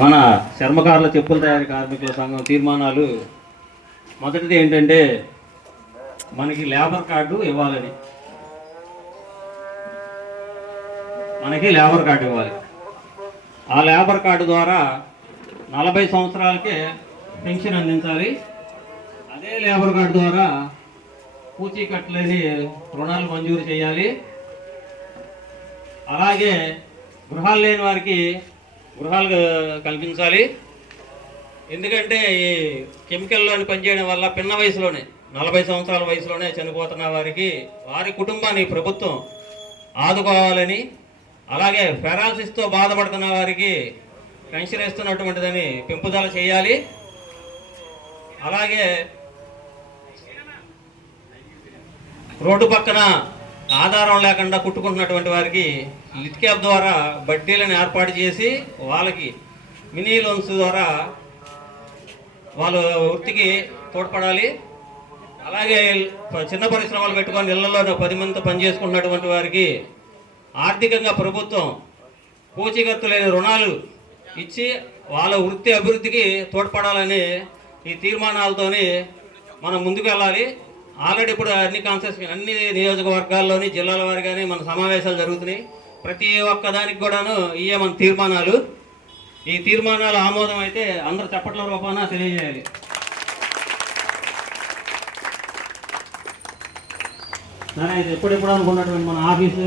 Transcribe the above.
మన చర్మకారుల చెప్పుల తయారీ కార్మికుల సంఘం తీర్మానాలు మొదటిది ఏంటంటే మనకి లేబర్ కార్డు ఇవ్వాలని. మనకి లేబర్ కార్డు ఇవ్వాలి. ఆ లేబర్ కార్డు ద్వారా 40 సంవత్సరాలకే పెన్షన్ అందించాలి. అదే లేబర్ కార్డు ద్వారా పూచీకట్లేని రుణాలు మంజూరు చేయాలి. అలాగే గృహాలు లేని వారికి గృహాలు కల్పించాలి. ఎందుకంటే ఈ కెమికల్లోని పనిచేయడం వల్ల పిన్న వయసులోనే 40 సంవత్సరాల వయసులోనే చనిపోతున్న వారికి వారి కుటుంబాన్ని ప్రభుత్వం ఆదుకోవాలని, అలాగే పెరాలసిస్తో బాధపడుతున్న వారికి పెన్షన్ ఇస్తున్నటువంటిదని పెంపుదల చేయాలి. అలాగే రోడ్డు పక్కన ఆధారం లేకుండా కుట్టుకుంటున్నటువంటి వారికి లిట్ క్యాప్ ద్వారా బడ్డీలను ఏర్పాటు చేసి వాళ్ళకి మినీ లోన్స్ ద్వారా వాళ్ళు వృత్తికి తోడ్పడాలి. అలాగే చిన్న పరిశ్రమలు పెట్టుకొని ఇళ్లలో 10 మందితో పనిచేసుకున్నటువంటి వారికి ఆర్థికంగా ప్రభుత్వం పూచీకత్తు లేని రుణాలు ఇచ్చి వాళ్ళ వృత్తి అభివృద్ధికి తోడ్పడాలని ఈ తీర్మానాలతోని మనం ముందుకు వెళ్ళాలి. ఆల్రెడీ ఇప్పుడు అన్ని నియోజకవర్గాల్లోని జిల్లాల వారిగానే మన సమావేశాలు జరుగుతున్నాయి. ప్రతి ఒక్క దానికి కూడాను ఇవే మన తీర్మానాలు. ఈ తీర్మానాలు ఆమోదం అయితే అందరూ చప్పట్ల రూపాన తెలియజేయాలి. సరే, ఇది ఎప్పుడెప్పుడు అనుకున్నటువంటి మన ఆఫీసు